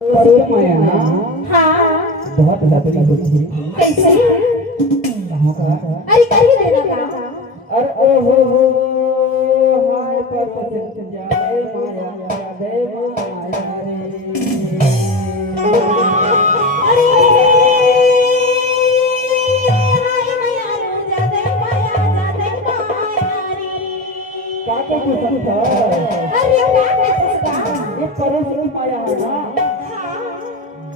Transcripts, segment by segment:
परसों माया ना हाँ बहुत लड़की होती है। कैसे? कहाँ का? अरे कहीं देना का अरे ओ हो हाय परसों जाए माया जाए माया रे। अरे हाय माया रो जादे माया रे। क्या क्या तू समझा? अरे क्या कहता? ये परसों की माया है ना, हाँ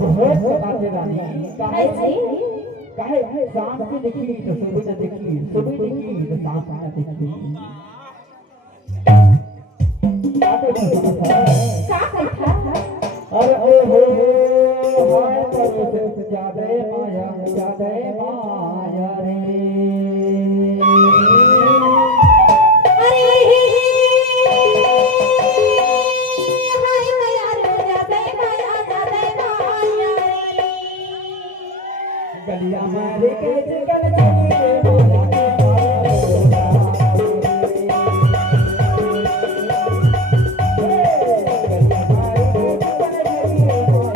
बहुत बताते रानी। काहे कैसे? काहे शाम को देखी तो सुबह न देखी, सुबह देखी तो शाम को न देखी। क्या क्या तू समझा? क्या कहता? अरे ओ हो हाय परसों जाए माया जाए माया रे। अरे हाय माया रो जादे माया रे। गलिया मारे के कल चली रे माया के माया गलिया मारे के कल चली रे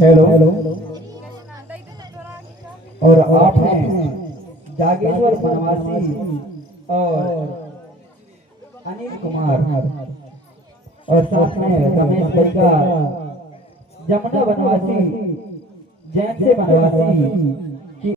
हेलो और आप हैं जागेश्वर बनवासी और अनिल कुमार और साथ में रमेश भाई का जमुना बनवासी जैन से बनवासी